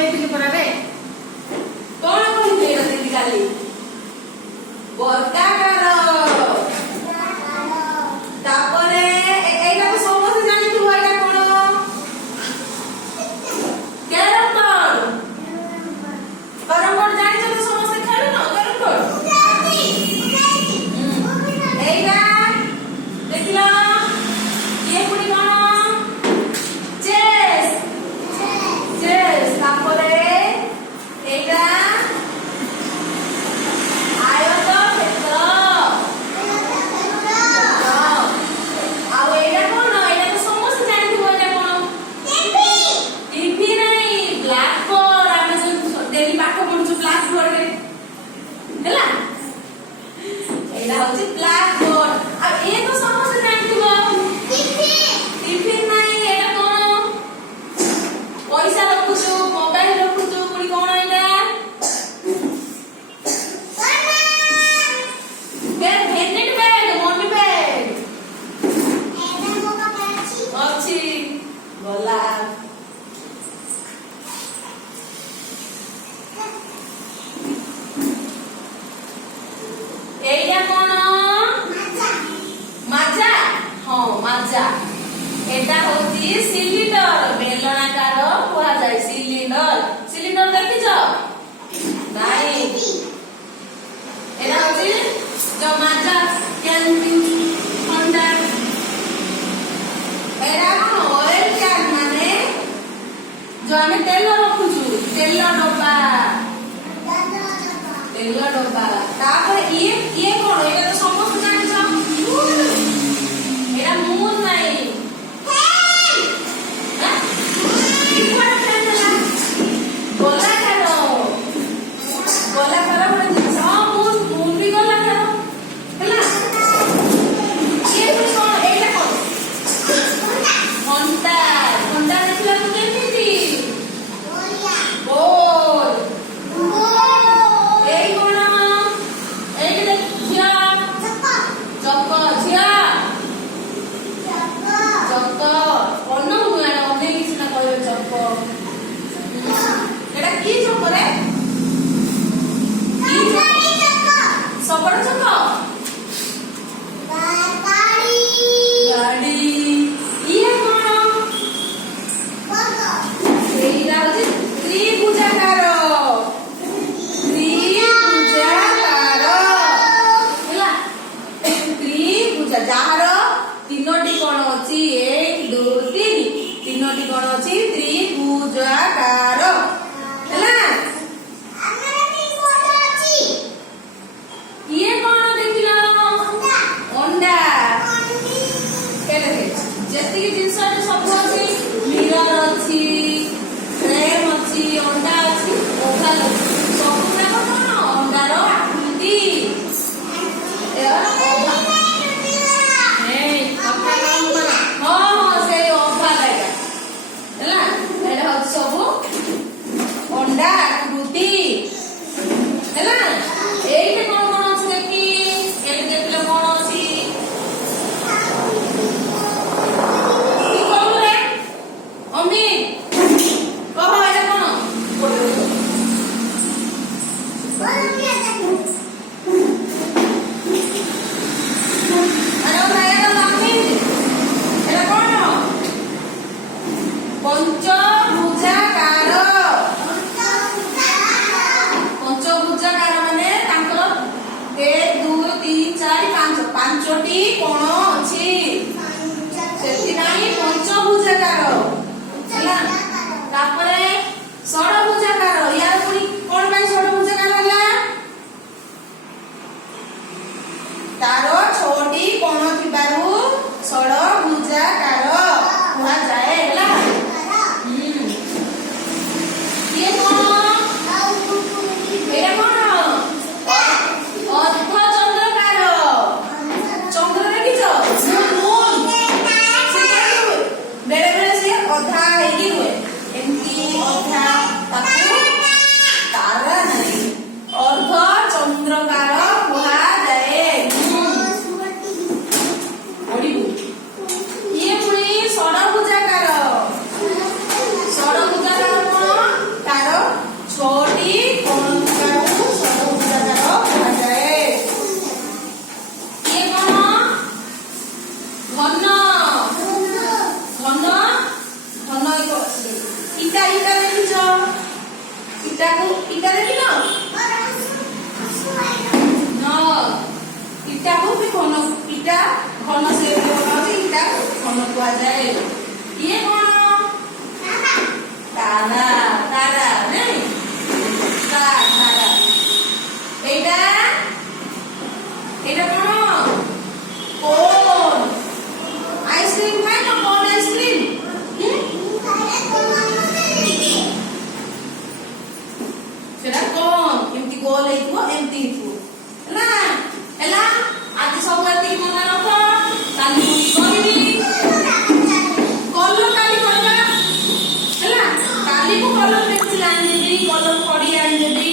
କହିଥିଲି ପରା ବେ କଣ କହିଥିଲି ରତିକି କାଲି ବର୍ଗାକାର ତାପରେ ଏଇଟା ତ ସମସ୍ତେ ଜାଣିଥିବ ଏଇଟା କଣ କ୍ୟାରମ ବୋର୍ଡ ଜାଣିଛ ତ ସମସ୍ତେ ଖେଳୁନ କ୍ୟାରମ ବୋର୍ଡ ଏଇଟା ଦେଖିଲ ଇଏ ପୁଣି କଣ ଚେସ୍ ଚେସ୍ ତାପରେ ଏଇଟା ଆୟତ କ୍ଷେତ୍ର ଆଉ ଏଇଟା କଣ ଏଇଟା ତ ସମସ୍ତେ ଜାଣିଥିବ ଏଇଟା କଣ ଟିଭି ନାହିଁ ବ୍ଲାକ୍ ବୋର୍ଡ ଆମେ ଯୋଉ ଡେଲି ପାଠ ପଢୁଛୁ ବ୍ଲାକ୍ ବୋର୍ଡରେ ହେଲା ଏଇଟା ହଉଛି ବ୍ଲାକ୍ ବୋର୍ଡ ଆଉ ଏ ତ ସମସ୍ତେ ଜାଣିଥିବ ଟିଭି ନାହିଁ ଏଇଟା କଣ ପଇସା ରଖୁଛୁ ମୋବାଇଲ ରଖୁଛୁ ପୁଣି କଣ ଏଇଟା ଭେନିଟି ବ୍ୟାଗ ମନି ବ୍ୟାଗ ଅଛି ଗଲା ଏଇଟା କଣ মাজা ହଁ মাজା এটা হচ্ছে সিলিন্ডার বেলনাকার কুহাযায় সিলিন্ডার সিলিন্ডার দেখিছ নাই এটা হচ্ছে जो মাজা ক্যান ঠান্ডা এটা কোন অয়েল ক্যান মানে जो আমি তেল রখুছু তেল ডব্বা তারপরে ইয়ে কোন এটা তো সমস্ত জানিছ এটা মুন নাই ଯାହାର ତିନୋଟି କୋଣ ଅଛି 1 2 3 ତିନୋଟି କୋଣ ଅଛି ତ୍ରିଭୁଜାକାର ହେଲା ଇଏ କଣ ଦେଖିଲ ଅଣ୍ଡା ଯେତିକି ଜିନିଷ ଅଛି ସବୁ ଅଛି ମିରର ଅଛି ଫ୍ରେମ ଅଛି ଅଣ୍ଡା ଅଛି ଓଭାଲ ସବୁ ଯାକ କଣ ଅଣ୍ଡାର ଆକୃତି ସବୁ ଅଣ୍ଡା ଆକୃତି ହେଲା ଏଇଠି କଣ କଣ ଅଛି ଦେଖି ଏଇଠି ଦେଖିଲେ କଣ ଅଛି କି କହିଲେ ଅମିତ କହ ଏଇଟା କଣ କୁହାଯାଏ। ଇଏ କଣ? ତାରା। ତାରା ନାଇଁ ତାରା। ଏଇଟା ଏଇଟା କଣ? କୋନ୍। ଆଇସ୍କ୍ରିମ ଖାଏ ନା କୋନ୍ ଆଇସ୍କ୍ରିମ? ସେଟା କୋନ୍। ଏମିତି ଗୋଲ ହେଇଥିବ ଏମିତି ହେଇଥିବ ହେଲା ହେଲା। ଆଜି ସବୁ ଏତିକି ମନେ ରଖ। କାଲି ମୁଁ କହିବି କଲର କାଲି କରିବା ହେଲା। କାଲି ମୁଁ କଲର ପେନ୍ସିଲ ଆଣିଦେବି, କଲର ପଡି ଆଣିଦେବି।